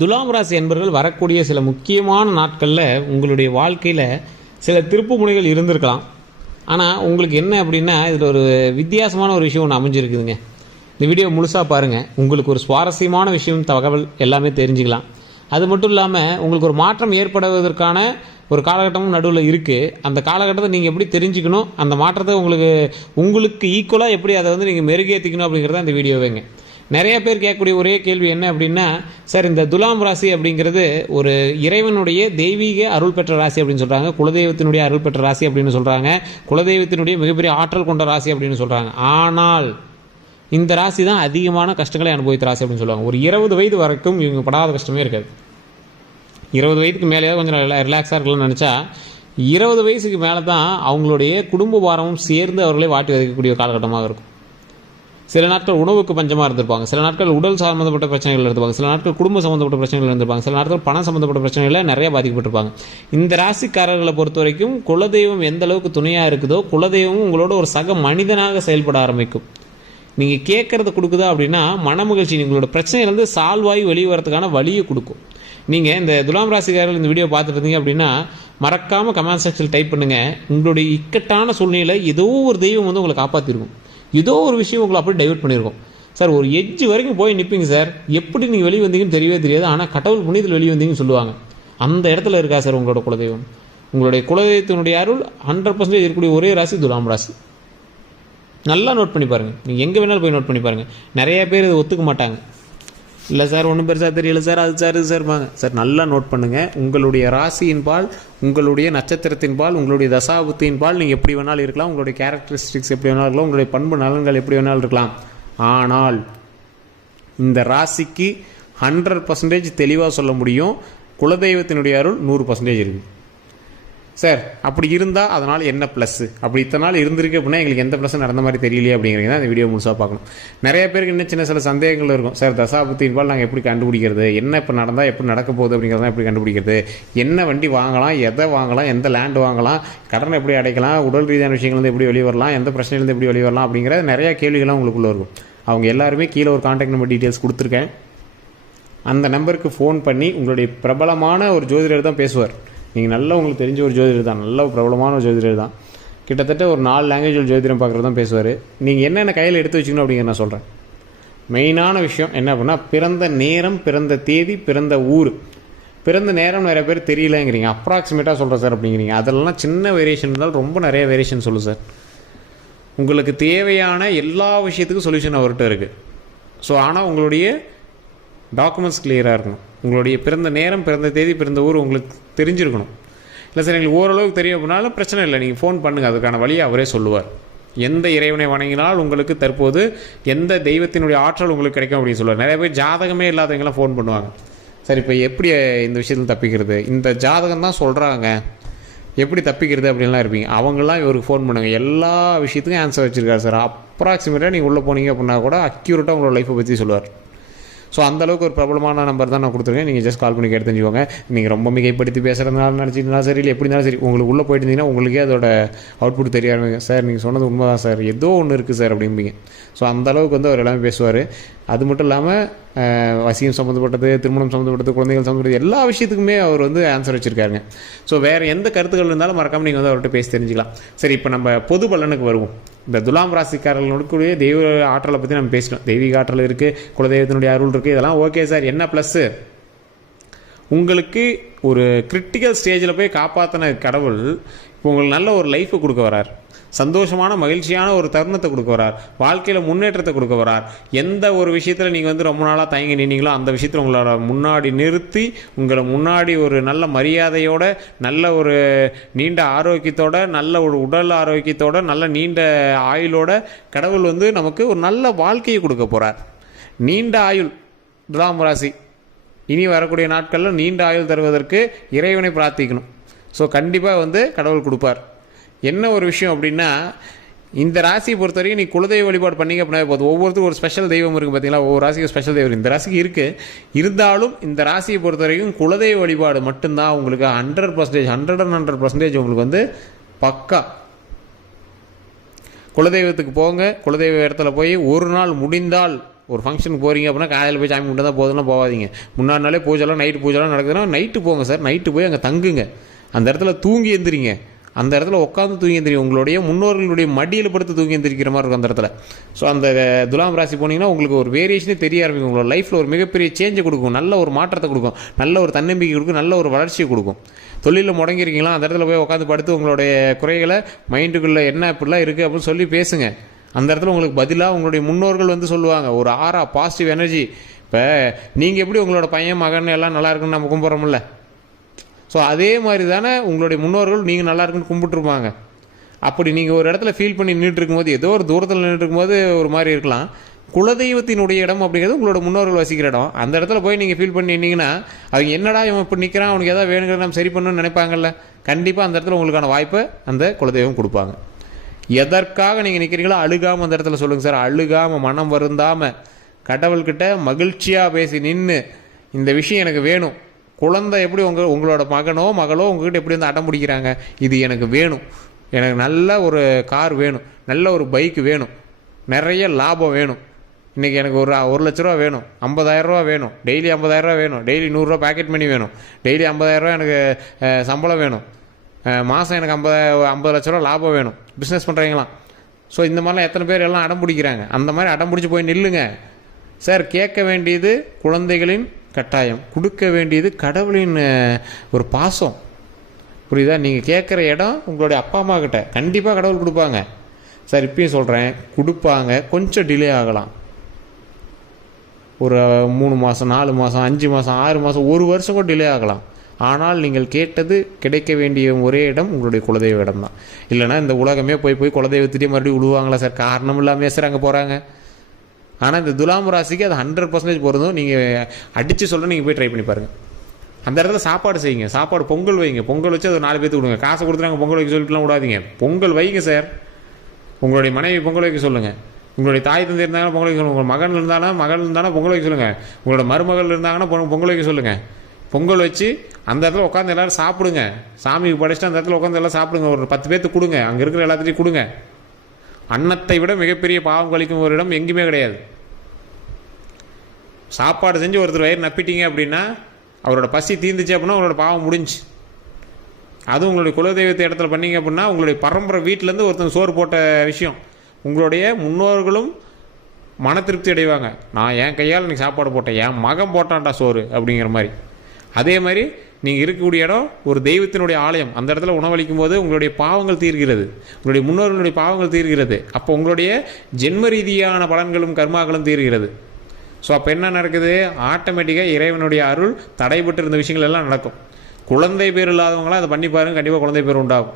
துலாம் ராசி என்பவர்கள் வரக்கூடிய சில முக்கியமான நாட்களில் உங்களுடைய வாழ்க்கையில் சில திருப்பு முனைகள் இருந்திருக்கலாம். ஆனால் உங்களுக்கு என்ன அப்படின்னா இதில் ஒரு வித்தியாசமான ஒரு விஷயம் ஒன்று அமைஞ்சிருக்குதுங்க. இந்த வீடியோ முழுசாக பாருங்கள். உங்களுக்கு ஒரு சுவாரஸ்யமான விஷயம் தகவல் எல்லாமே தெரிஞ்சுக்கலாம். அது மட்டும் இல்லாமல் உங்களுக்கு ஒரு மாற்றம் ஏற்படுவதற்கான ஒரு காலகட்டமும் நடுவில் இருக்குது. அந்த காலகட்டத்தை நீங்கள் எப்படி தெரிஞ்சுக்கணும், அந்த மாற்றத்தை உங்களுக்கு ஈக்குவலாக எப்படி அதை நீங்கள் மெருகேற்றிக்கணும் அப்படிங்கிறத அந்த வீடியோவேங்க. நிறைய பேர் கேட்கக்கூடிய ஒரே கேள்வி என்ன அப்படின்னா, சார் இந்த துலாம் ராசி அப்படிங்கிறது ஒரு இறைவனுடைய தெய்வீக அருள் பெற்ற ராசி அப்படின்னு சொல்கிறாங்க, குலதெய்வத்தினுடைய அருள் பெற்ற ராசி அப்படின்னு சொல்கிறாங்க, குலதெய்வத்தினுடைய மிகப்பெரிய ஆற்றல் கொண்ட ராசி அப்படின்னு சொல்கிறாங்க. ஆனால் இந்த ராசி தான் அதிகமான கஷ்டங்களை அனுபவித்த ராசி அப்படின்னு சொல்லுவாங்க. ஒரு 20 வயது வரைக்கும் இவங்க படாத கஷ்டமே இருக்காது. 20 வயதுக்கு மேலேயே கொஞ்சம் ரிலாக்ஸாக இருக்கலாம்னு நினச்சா 20 வயசுக்கு மேலே தான் அவங்களுடைய குடும்ப பாரமும் சேர்ந்து அவர்களே வாட்டி வதைக்கக்கூடிய காலகட்டமாக இருக்கும். சில நாட்கள் உணவுக்கு பஞ்சமாக இருந்திருப்பாங்க, சில நாட்கள் உடல் சம்மந்தப்பட்ட பிரச்சனைகள் இருந்திருப்பாங்க, சில நாட்கள் குடும்ப சம்மந்தப்பட்ட பிரச்சனைகள் இருந்திருப்பாங்க, சில நாட்கள் பணம் சம்மந்தப்பட்ட பிரச்சனைகளில் நிறைய பாதிக்கப்பட்டிருப்பாங்க. இந்த ராசிக்காரர்களை பொறுத்த வரைக்கும் குலதெய்வம் எந்த அளவுக்கு துணையாக இருக்குதோ குலதெய்வமும் உங்களோட ஒரு சக மனிதனாக செயல்பட ஆரம்பிக்கும். நீங்கள் கேட்குறத கொடுக்குதா அப்படின்னா மன மகிழ்ச்சி, உங்களோட பிரச்சனையிலேருந்து சால்வ் ஆகி வெளியே வரதுக்கான வழியை கொடுக்கும். நீங்கள் இந்த துலாம் ராசிக்காரர்கள் இந்த வீடியோ பார்த்துட்டு இருந்தீங்க அப்படின்னா மறக்காமல் கமெண்ட் செக்ஷனில் டைப் பண்ணுங்கள். உங்களுடைய இக்கட்டான சூழ்நிலை ஏதோ ஒரு தெய்வம் உங்களை காப்பாற்றிருக்கும், ஏதோ ஒரு விஷயம் உங்களை அப்படி டைவர்ட் பண்ணியிருக்கோம். சார் ஒரு எட்ஜ் வரைக்கும் போய் நிற்பீங்க சார், எப்படி நீங்கள் வெளியே வந்தீங்கன்னு தெரியவே தெரியாது, ஆனால் கடவுள் புண்ணியத்தில் வெளியே வந்தீங்கன்னு சொல்லுவாங்க. அந்த இடத்துல இருக்கா சார் உங்களோட குலதெய்வம். உங்களுடைய குலதெய்வத்தினுடைய அருள் 100% இருக்கக்கூடிய ஒரே ராசி துலாம் ராசி. நல்லா நோட் பண்ணி பாருங்கள். நீங்கள் எங்கே வேணாலும் போய் நோட் பண்ணி பாருங்கள். நிறைய பேர் இதை ஒத்துக்க மாட்டாங்க. இல்லை சார் ஒன்றும் பெருசாக தெரியல சார், அது சார் இது சார் வாங்க சார். நல்லா நோட் பண்ணுங்கள். உங்களுடைய ராசியின் பால், உங்களுடைய நட்சத்திரத்தின் பால், உங்களுடைய தசாபுத்தியின் பால் நீங்கள் எப்படி வேணாலும் இருக்கலாம், உங்களுடைய கேரக்டரிஸ்டிக்ஸ் எப்படி வேணாலும் இருக்கலாம், உங்களுடைய பண்பு நலன்கள் எப்படி வேணாலும் இருக்கலாம். ஆனால் இந்த ராசிக்கு 100% தெளிவாக சொல்ல முடியும், குலதெய்வத்தினுடைய அருள் 100% இருக்குது. சார் அப்படி இருந்தால் அதனால் என்ன ப்ளஸ்ஸு, அப்படி இத்தனை நாள் இருந்திருக்கு அப்படின்னா எங்களுக்கு எந்த ப்ளஸ்ஸும் நடந்த மாதிரி தெரியலையே அப்படிங்கிறீங்க தான் இந்த வீடியோ முழுசாக பார்க்கணும். நிறைய பேருக்கு இன்னும் சின்ன சில சந்தேகங்கள் இருக்கும். சார் தசாபுத்தின்பால் நாங்கள் எப்படி கண்டுபிடிக்கிறது, என்ன இப்போ நடந்தால் எப்படி நடக்க போகுது அப்படிங்கிறத எப்படி கண்டுபிடிக்கிறது, என்ன வண்டி வாங்கலாம், எதை வாங்கலாம், எந்த லேண்டு வாங்கலாம், கடனை எப்படி அடைக்கலாம், உடல் ரீதியான விஷயங்கள்லேருந்து எப்படி வெளியே வரலாம், எந்த பிரச்சனையிலேருந்து எப்படி வெளியே வரலாம் அப்படிங்கிற நிறைய கேள்விகள்லாம் உங்களுக்குள்ளே இருக்கும். அவங்க எல்லாருமே கீழே ஒரு கான்டாக்ட் நம்பர் டீட்டெயில்ஸ் கொடுத்துருக்கேன். அந்த நம்பருக்கு ஃபோன் பண்ணி உங்களுடைய பிரபலமான ஒரு ஜோதிடர் தான் பேசுவார். நீங்கள் நல்லா உங்களுக்கு தெரிஞ்ச ஒரு ஜோதிடர் தான், நல்ல ஒரு பிரபலமான ஒரு ஜோதிடர் தான். கிட்டத்தட்ட ஒரு 4 லாங்குவேஜில் ஜோதிடம் பார்க்குறது தான் பேசுவார். நீங்கள் என்னென்ன கையில் எடுத்து வச்சுக்கணும் அப்படிங்கிற நான் சொல்கிறேன். மெயினான விஷயம் என்ன அப்படின்னா பிறந்த நேரம், பிறந்த தேதி, பிறந்த ஊர். பிறந்த நேரம் நிறைய பேர் தெரியலங்கிறீங்க, அப்ராக்சிமேட்டாக சொல்கிறேன் சார் அப்படிங்கிறீங்க. அதெல்லாம் சின்ன வேரியேஷன் இருந்தாலும் ரொம்ப நிறைய வேரியேஷன் சொல்லும் சார். உங்களுக்கு தேவையான எல்லா விஷயத்துக்கும் சொல்யூஷன் அவர்கிட்ட இருக்குது. ஸோ ஆனால் உங்களுடைய டாக்குமெண்ட்ஸ் கிளியராக இருக்கணும். உங்களுடைய பிறந்த நேரம், பிறந்த தேதி, பிறந்த ஊர் உங்களுக்கு தெரிஞ்சிருக்கணும். இல்லை சார் எங்களுக்கு ஓரளவுக்கு தெரியும் அப்படின்னாலும் பிரச்சனை இல்லை, நீங்கள் ஃபோன் பண்ணுங்கள், அதுக்கான வழியை அவரே சொல்லுவார். எந்த இறைவனை வணங்கினால் உங்களுக்கு தற்போது எந்த தெய்வத்தினுடைய ஆற்றல் உங்களுக்கு கிடைக்கும் அப்படின்னு சொல்லுவார். நிறைய பேர் ஜாதகமே இல்லாதவங்களாம் ஃபோன் பண்ணுவாங்க. சார் இப்போ எப்படி இந்த விஷயத்தில் தப்பிக்கிறது, இந்த ஜாதகம் தான் சொல்கிறாங்க, எப்படி தப்பிக்கிறது அப்படின்லாம் இருப்பீங்க. அவங்களாம் இவருக்கு ஃபோன் பண்ணுங்கள், எல்லா விஷயத்துக்கும் ஆன்சர் வச்சுருக்காரு சார். அப்ராக்சிமேட்டாக நீங்கள் உள்ளே போனீங்க அப்படின்னா கூட அக்யூரேட்டாக உங்களோட லைஃப்பை பற்றி சொல்லுவார். ஸோ அந்தளவுக்கு ஒரு பிரபலமான நம்பர் தான் நான் கொடுத்துருக்கேன். நீங்கள் ஜஸ்ட் கால் பண்ணி கேட்டு தெரிஞ்சுக்கோங்க. நீங்கள் ரொம்ப மிகைப்படுத்தி பேசுகிறதுனால நினச்சிங்கன்னா சரி, இல்லை எப்படி இருந்தாலும் சரி, உங்களுக்கு உள்ளே போயிட்டு இருந்தீங்கன்னா உங்களுக்கே அதோட அவுட்புட் தெரிய ஆரம்பிங்க. சார் நீங்கள் சொன்னது உண்மை தான் சார், ஏதோ ஒன்று இருக்குது சார் அப்படிம்பீங்க. ஸோ அந்தளவுக்கு அவர் எல்லாமே பேசுவார். அது மட்டும் இல்லாமல் வசியம் சம்மந்தப்பட்டது, திருமணம் சம்மந்தப்பட்டது, குழந்தைகள் சம்மந்தப்பட்டது எல்லா விஷயத்துக்குமே அவர் ஆன்சர் வச்சுருக்காருங்க. ஸோ வேறு எந்த கருத்துக்கள் இருந்தாலும் மறக்காமல் நீங்கள் அவர்கிட்ட பேசி தெரிஞ்சுக்கலாம். சரி, இப்போ நம்ம பொது பலனுக்கு வருவோம். இந்த துலாம் ராசிக்காரர்களுடைய தெய்வ ஆற்றலை பற்றி நம்ம பேசிட்டோம். தெய்வீக ஆற்றல் இருக்குது, குலதெய்வத்தினுடைய அருள் இருக்குது, இதெல்லாம் ஓகே சார். என்ன ப்ளஸ்ஸு, உங்களுக்கு ஒரு கிரிட்டிக்கல் ஸ்டேஜில் போய் காப்பாற்றின கடவுள் இப்போ உங்களுக்கு நல்ல ஒரு லைஃப்பை கொடுக்க வரார், சந்தோஷமான மகிழ்ச்சியான ஒரு தருணத்தை கொடுக்க வரார், வாழ்க்கையில் முன்னேற்றத்தை கொடுக்க வரார். எந்த ஒரு விஷயத்தில் நீங்கள் ரொம்ப நாளாக தயங்கி நின்னீங்களோ அந்த விஷயத்தில் உங்களோட முன்னாடி நிறுத்தி உங்களை முன்னாடி ஒரு நல்ல மரியாதையோட, நல்ல ஒரு நீண்ட ஆரோக்கியத்தோட, நல்ல ஒரு உடல் ஆரோக்கியத்தோட, நல்ல நீண்ட ஆயுளோட கடவுள் நமக்கு ஒரு நல்ல வாழ்க்கையை கொடுக்க போகிறார். நீண்ட ஆயுள் துலாம் ராசி இனி வரக்கூடிய நாட்களில் நீண்ட ஆயுள் தருவதற்கு இறைவனை பிரார்த்திக்கணும். ஸோ கண்டிப்பாக கடவுள் கொடுப்பார். என்ன ஒரு விஷயம் அப்படின்னா, இந்த ராசியை பொறுத்த வரைக்கும் நீ குலதெய்வ வழிபாடு பண்ணிங்க அப்படின்னா போதும். ஒவ்வொருத்தருக்கும் ஒரு ஸ்பெஷல் தெய்வம் இருக்குது பார்த்தீங்களா, ஒவ்வொரு ராசிக்கு ஸ்பெஷல் தெய்வம் இந்த ராசிக்கு இருக்குது. இருந்தாலும் இந்த ராசியை பொறுத்த வரைக்கும் குலதெய்வ வழிபாடு மட்டும்தான் உங்களுக்கு 100% உங்களுக்கு பக்கா. குலதெய்வத்துக்கு போங்க, குலதெய்வ இடத்துல போய் ஒரு நாள் முடிந்தால் ஒரு ஃபங்க்ஷனுக்கு போகிறீங்க அப்படின்னா காலையில் போய் சாமி கும்பிட்டு தான் போதுன்னா போகாதீங்க. முன்னாடி நாளே பூஜைலாம் நைட்டு பூஜைலாம் நடக்குதுன்னா நைட்டு போங்க சார். நைட்டு போய் அங்கே தங்குங்க. அந்த இடத்துல தூங்கி எந்திரிங்க. அந்த இடத்துல உட்காந்து தூங்கி எந்திரிங்க. உங்களுடைய முன்னோர்களுடைய மடியில் படுத்து தூங்கி எந்திரிக்கிற மாதிரி இருக்கும் அந்த இடத்துல. ஸோ அந்த துலாம் ராசி போனீங்கன்னா உங்களுக்கு ஒரு வேரியேஷனே தெரிய ஆரம்பிக்கும். உங்களோட லைஃப்பில் ஒரு மிகப்பெரிய சேஞ்சை கொடுக்கும், நல்ல ஒரு மாற்றத்தை கொடுக்கும், நல்ல ஒரு தன்னம்பிக்கை கொடுக்கும், நல்ல ஒரு வளர்ச்சியை கொடுக்கும். தொழிலில் முடங்கிருக்கீங்களா, அந்த இடத்துல போய் உட்காந்து படுத்து உங்களுடைய குறைகளை மைண்டுக்குள்ளே என்ன இப்படிலாம் இருக்குது அப்படின்னு சொல்லி பேசுங்க. அந்த இடத்துல உங்களுக்கு பதிலாக உங்களுடைய முன்னோர்கள் வந்து சொல்லுவாங்க. ஒரு ஆறா பாசிட்டிவ் எனர்ஜி. இப்போ நீங்கள் எப்படி உங்களோட பையன் மகன் எல்லாம் நல்லா இருக்குன்னு நம்ம கும்பிட்றோம்ல, ஸோ அதே மாதிரி தானே உங்களுடைய முன்னோர்கள் நீங்கள் நல்லா இருக்குன்னு கும்பிட்டுருப்பாங்க. அப்படி நீங்கள் ஒரு இடத்துல ஃபீல் பண்ணி நின்றுட்டு இருக்கும்போது, ஏதோ ஒரு தூரத்தில் நின்றுட்டு இருக்கும்போது ஒரு மாதிரி இருக்கலாம். குலதெய்வத்தினுடைய இடம் அப்படிங்கிறது உங்களோட முன்னோர்கள் வசிக்கிற இடம். அந்த இடத்துல போய் நீங்கள் ஃபீல் பண்ணி நின்னீங்கன்னா அவங்க என்னடா இவன் இப்படி நிற்கிறான், அவனுக்கு எதாவது வேணுங்கிறத நம்ம சரி பண்ணணும்னு நினைப்பாங்கல்ல. கண்டிப்பாக அந்த இடத்துல உங்களுக்கான வாய்ப்பை அந்த குலதெய்வம் கொடுப்பாங்க. எதற்காக நீங்கள் நிற்கிறீங்களோ அழுகாமல் அந்த இடத்துல சொல்லுங்கள் சார். அழுகாமல், மனம் வருந்தாமல், கடவுள்கிட்ட மகிழ்ச்சியாக பேசி நின்று இந்த விஷயம் எனக்கு வேணும். குழந்தை எப்படி உங்களோட மகனோ மகளோ உங்ககிட்ட எப்படி வந்து அடம் பிடிக்கிறாங்க, இது எனக்கு வேணும், எனக்கு நல்ல ஒரு கார் வேணும், நல்ல ஒரு பைக்கு வேணும், நிறைய லாபம் வேணும், இன்றைக்கி எனக்கு ஒரு 1,00,000 வேணும், 50,000 வேணும், டெய்லி 50,000 வேணும், டெய்லி 100 பாக்கெட் மணி வேணும், டெய்லி 50,000 எனக்கு சம்பளம் வேணும், மாதம் எனக்கு 50 லட்ச ரூபா லாபம் வேணும். பிஸ்னஸ் பண்ணுறீங்களாம். ஸோ இந்த மாதிரிலாம் எத்தனை பேர் எல்லாம் அடம் பிடிக்கிறாங்க. அந்த மாதிரி அடம் பிடிச்சி போய் நில்லுங்க சார். கேட்க வேண்டியது குழந்தைகளின் கட்டாயம், கொடுக்க வேண்டியது கடவுளின் ஒரு பாசம். புரியுதா? நீங்கள் கேட்குற இடம் உங்களுடைய அப்பா அம்மா கிட்ட கண்டிப்பாக கடவுள் கொடுப்பாங்க சார். இப்பயும் சொல்கிறேன், கொடுப்பாங்க. கொஞ்சம் டிலே ஆகலாம். ஒரு 3 மாதம், 4 மாதம், 5 மாதம், 6 மாதம், 1 வருஷம் கூட டிலே ஆகலாம். ஆனால் நீங்கள் கேட்டது கிடைக்க வேண்டிய ஒரே இடம் உங்களுடைய குலதெய்வ இடம் தான். இல்லைனா இந்த உலகமே போய் குலதெய்வத்திட்டே மறுபடியும் விழுவாங்களா சார்? காரணம் இல்லாமல் சார் அங்கே போகிறாங்க. ஆனால் இந்த துலாம் ராசிக்கு அது 100% பொருந்தும். நீங்கள் அடித்து சொல்ல நீங்கள் போய் ட்ரை பண்ணி பாருங்கள். அந்த இடத்துல சாப்பாடு செய்யுங்க. சாப்பாடு பொங்கல் வைங்க. பொங்கல் வச்சு அது 4 பேருக்கு கொடுங்க. காசை கொடுத்துறாங்க பொங்கல் வைக்க சொல்லிட்டுலாம் விடாதீங்க. பொங்கல் வைங்க சார். உங்களுடைய மனைவி பொங்கல் வைக்க சொல்லுங்கள். உங்களுடைய தாய் தந்தை இருந்தாங்கன்னா பொங்கல் வைக்க சொல்லுங்கள். உங்கள் மகன் இருந்தானா பொங்கல் வைக்க சொல்லுங்கள். உங்களோட மருமகள் இருந்தாங்கன்னா பொங்கல் வைக்க சொல்லுங்கள். பொங்கல் வச்சு அந்த இடத்துல உட்காந்து எல்லோரும் சாப்பிடுங்க. சாமிக்கு படைச்சிட்டு அந்த இடத்துல உட்காந்து எல்லாம் சாப்பிடுங்க. ஒரு 10 பேர்த்துக்கு கொடுங்க. அங்கே இருக்கிற எல்லாத்தையும் கொடுங்க. அன்னத்தை விட மிகப்பெரிய பாவம் கழிக்கும் ஒரு இடம் எங்கேயுமே கிடையாது. சாப்பாடு செஞ்சு ஒருத்தர் வயிறு நப்பிட்டீங்க அப்படின்னா, அவரோட பசி தீர்ந்துச்சு அப்படின்னா அவரோட பாவம் முடிஞ்சு. அதுவும் உங்களுடைய குலதெய்வத்தை இடத்துல பண்ணீங்க அப்படின்னா, உங்களுடைய பரம்பரை வீட்டிலேருந்து ஒருத்தர் சோறு போட்ட விஷயம் உங்களுடைய முன்னோர்களும் மன திருப்தி அடைவாங்க. நான் என் கையால் இன்றைக்கி சாப்பாடு போட்டேன், என் மகன் போட்டான்டா சோறு அப்படிங்கிற மாதிரி. அதே மாதிரி நீங்கள் இருக்கக்கூடிய இடம் ஒரு தெய்வத்தினுடைய ஆலயம். அந்த இடத்துல உணவளிக்கும் போது உங்களுடைய பாவங்கள் தீர்கிறது, உங்களுடைய முன்னோர்களுடைய பாவங்கள் தீர்கிறது. அப்போ உங்களுடைய ஜென்ம ரீதியான பலன்களும் கர்மாக்களும் தீர்கிறது. ஸோ அப்போ என்ன நடக்குது? ஆட்டோமேட்டிக்காக இறைவனுடைய அருள் தடைபட்டு இருந்த விஷயங்கள் எல்லாம் நடக்கும். குழந்தை பேர் இல்லாதவங்களாம் அதை பண்ணி பாருங்க, கண்டிப்பாக குழந்தை பேர் உண்டாகும்.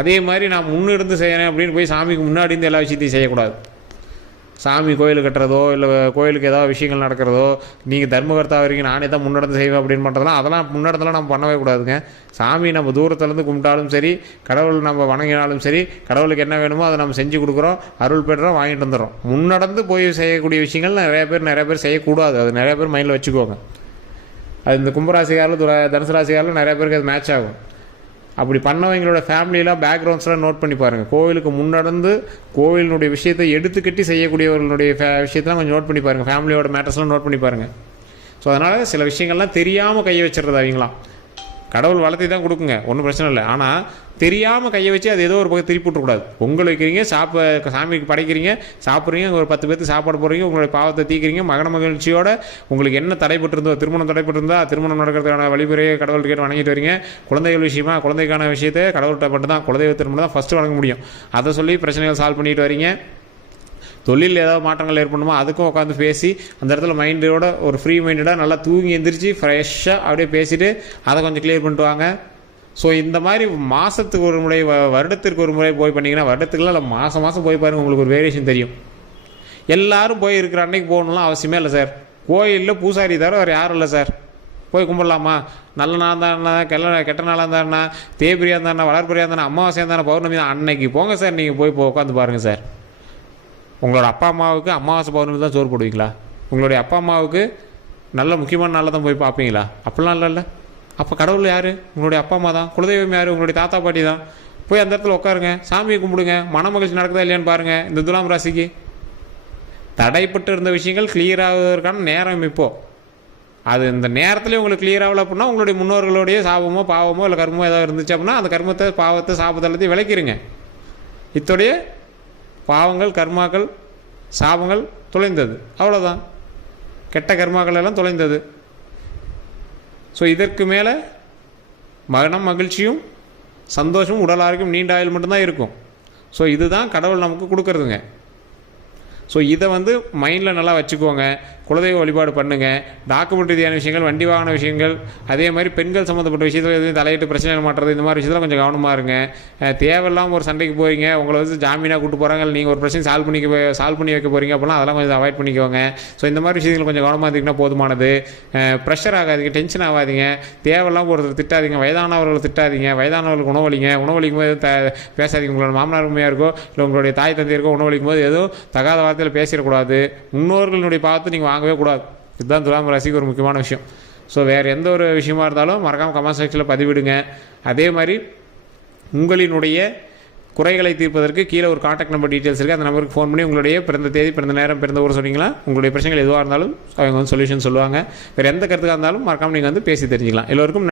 அதே மாதிரி நான் முன்னிருந்து செய்யறேன் அப்படின்னு போய் சாமிக்கு முன்னாடி இருந்து எல்லா விஷயத்தையும் செய்யக்கூடாது. சாமி கோயில் கட்டுறதோ இல்லை கோயிலுக்கு ஏதாவது விஷயங்கள் நடக்கிறதோ, நீங்கள் தர்மகர்த்தா வரீங்க நானே தான் முன்னெடுத்து செய்வேன் அப்படின்னு பண்ணுறதுலாம் அதெல்லாம் முன்னெடுத்தலாம் நம்ம பண்ணவே கூடாதுங்க. சாமி நம்ம தூரத்துலேருந்து கும்பிட்டாலும் சரி, கடவுள் நம்ம வணங்கினாலும் சரி, கடவுளுக்கு என்ன வேணுமோ அதை நம்ம செஞ்சு கொடுக்குறோம், அருள் பெறுறோம், வாங்கிட்டு வந்துடுறோம். முன்னடந்து போய் செய்யக்கூடிய விஷயங்கள் நிறைய பேர் செய்யக்கூடாது. அது நிறைய பேர் மைண்டில் வச்சுக்கோங்க. அது இந்த கும்பராசிக்காரில் தனுசு ராசிக்காரில் நிறைய பேருக்கு அது மேட்ச் ஆகும். அப்படி பண்ணவங்களோட ஃபேமிலியெலாம் பேக்ரவுண்ட்ஸ்லாம் நோட் பண்ணி பாருங்கள். கோவிலுக்கு முன்னடந்து கோவிலினுடைய விஷயத்தை எடுத்துக்கட்டி செய்யக்கூடியவர்களுடைய விஷயத்தெல்லாம் கொஞ்சம் நோட் பண்ணி பாருங்கள். ஃபேமிலியோட மேட்டர்ஸ்லாம் நோட் பண்ணி பாருங்கள். ஸோ அதனால் சில விஷயங்கள்லாம் தெரியாமல் கையை வச்சுருது அவங்களாம். கடவுள் வளர்த்தி தான் கொடுக்குங்க, ஒன்றும் பிரச்சனை இல்லை. ஆனால் தெரியாமல் கையை வச்சு அது ஏதோ ஒரு பக்கம் திருப்பி விட்டுக்கூடாது. பொங்கல் வைக்கிறீங்க, சாமிக்கு படைக்கிறீங்க, சாப்பிட்றீங்க, ஒரு 10 பேருக்கு சாப்பாடு போடுறீங்க, உங்களுடைய பாவத்தை தீக்கிறீங்க, மகன மகிழ்ச்சியோட உங்களுக்கு என்ன தடைப்பட்டிருந்தோ, திருமணம் தடைப்பட்டிருந்தா திருமணம் நடக்கிறதுக்கான வழிமுறையை கடவுள் கேட்டு வணங்கிட்டு வரீங்க. குழந்தைகள் விஷயமா குழந்தைக்கான விஷயத்தை கடவுள்கிட்ட மட்டும் தான், குலதெய்வத்தை மட்டும் தான் ஃபஸ்ட்டு வணங்க முடியும். அதை சொல்லி பிரச்சனைகள் சால்வ் பண்ணிட்டு வரீங்க. தொழில் ஏதாவது மாற்றங்கள் ஏற்படணுமோ அதுக்கும் உட்காந்து பேசி அந்த இடத்துல மைண்டோட ஒரு ஃப்ரீ மைண்டடாக நல்லா தூங்கி எந்திரிச்சு ஃப்ரெஷ்ஷாக அப்படியே பேசிவிட்டு அதை கொஞ்சம் கிளியர் பண்ணிட்டு வாங்க. ஸோ இந்த மாதிரி மாதத்துக்கு ஒரு முறை, வருடத்திற்கு ஒரு முறை போய் பண்ணிங்கன்னா, வருடத்துக்குலாம் இல்லை மாதம் போய் பாருங்கள், உங்களுக்கு ஒரு வேரியேஷன் தெரியும். எல்லோரும் போய் இருக்கிற அன்னைக்கு போகணும்லாம் அவசியமே இல்லை சார். கோயிலில் பூசாரி தவிர வேறு யாரும் இல்லை சார். போய் கும்பிடலாமா? நல்ல நாள் தானே, கெட்ட நாளாக இருந்தாருண்ணா, தேய்பிரியாக இருந்தாருண்ணா, வளர்பிரியாக இருந்தானே, அமாவாசையாக இருந்தானே, பௌர்ணமி தான், அன்னைக்கு போங்க சார். நீங்கள் போய் உட்காந்து பாருங்கள் சார். உங்களோட அப்பா அம்மாவுக்கு அமாவாசை பௌர்ணமி தான் சோறு போடுவீங்களா? உங்களுடைய அப்பா அம்மாவுக்கு நல்ல முக்கியமான நாளில் தான் போய் பார்ப்பீங்களா? அப்படிலாம் இல்லைல்ல. அப்போ கடவுள் யார்? உங்களுடைய அப்பா அம்மா தான். குலதெய்வம் யார்? உங்களுடைய தாத்தா பாட்டி தான். போய் அந்த இடத்துல உட்காருங்க, சாமியை கும்பிடுங்க, மன மகிழ்ச்சி நடக்குதா இல்லையான்னு பாருங்கள். இந்த துலாம் ராசிக்கு தடைப்பட்டு இருந்த விஷயங்கள் கிளியர் ஆகுவதற்கான நேரம் இப்போது. அது இந்த நேரத்துலேயே உங்களுக்கு கிளியர் ஆகலை அப்படின்னா உங்களுடைய முன்னோர்களுடைய சாபமோ பாவமோ இல்லை கர்மமோ ஏதாவது இருந்துச்சு அப்படின்னா அந்த கர்மத்தை பாவத்தை சாபத்தை எல்லாத்தையும் விளக்கிடுங்க. இத்தோடைய பாவங்கள் கர்மாக்கள் சாபங்கள் தொலைந்தது, அவ்வளோதான். கெட்ட கர்மாக்கள் எல்லாம் தொலைந்தது. ஸோ இதற்கு மேலே மனம் மகிழ்ச்சியும் சந்தோஷமும் உடல் ஆரோக்கியம் நீண்ட ஆயுள் மட்டும்தான் இருக்கும். ஸோ இதுதான் கடவுள் நமக்கு கொடுக்குறதுங்க. ஸோ இதை மைண்டில் நல்லா வச்சுக்கோங்க. குலதெய்வ வழிபாடு பண்ணுங்கள். டாக்குமெண்ட் ரீதியான விஷயங்கள், வண்டி வாகன விஷயங்கள், அதே மாதிரி பெண்கள் சம்மந்தப்பட்ட விஷயத்தில் எதுவும் தலையிட்டு பிரச்சனைகள் மாட்டுறது, இந்த மாதிரி விஷயத்தில் கொஞ்சம் கவனமாக இருங்க. தேவையில்லாமல் ஒரு சண்டைக்கு போகிறீங்க, உங்களை ஜாமீனாக கூட்டு போகிறாங்க, இல்லை நீங்கள் ஒரு பிரச்சனை சால்வ் பண்ணி வைக்க போகிறீங்க அப்படின்னா அதெல்லாம் கொஞ்சம் அவாய்ட் பண்ணிக்கோங்க. ஸோ இந்த மாதிரி விஷயங்கள் கொஞ்சம் கவனமாக இருந்தீங்கன்னா போதுமானது. ப்ரெஷர் ஆகாதீங்க, டென்ஷன் ஆகாதீங்க, தேவையில்லாமல் ஒருத்தர் திட்டாதீங்க, வயதானவர்களை திட்டாதீங்க, வயதானவர்களுக்கு உணவளிக்கும் போது பேசாதீங்க. உங்களோட மாமனார் உண்மையாருக்கோ இல்லை உங்களுடைய தாய் தந்தையருக்கோ உணவளிக்கும் போது எதுவும் தகாத வார்த்தையில் பேசிடக்கூடாது. முன்னோர்களுடைய பார்த்து நீங்கள் வாங்கவே கூடாது. இதுதான் துலாம் ராசிக்கு ஒரு முக்கியமான விஷயம். ஸோ வேறு எந்த ஒரு விஷயமா இருந்தாலும் மறக்காமல் கமெண்ட் செக்ஷனில் பதிவிடுங்க. அதே மாதிரி உங்களினுடைய குறைகளை தீர்ப்பதற்கு கீழே ஒரு கான்டாக்ட் நம்பர் டீட்டெயில்ஸ் இருக்குது. அந்த நம்பருக்கு ஃபோன் பண்ணி உங்களுடைய பிறந்த தேதி, பிறந்த நேரம், பிறந்த ஊர் சொன்னீங்களா உங்களுடைய பிரச்சனைகள் எதுவாக இருந்தாலும் அவங்க சொல்யூஷன் சொல்லுவாங்க. வேறு எந்த கருத்துக்காக இருந்தாலும் மறக்காமல் நீங்கள் பேசி தெரிஞ்சுக்கலாம். எல்லோருக்கும்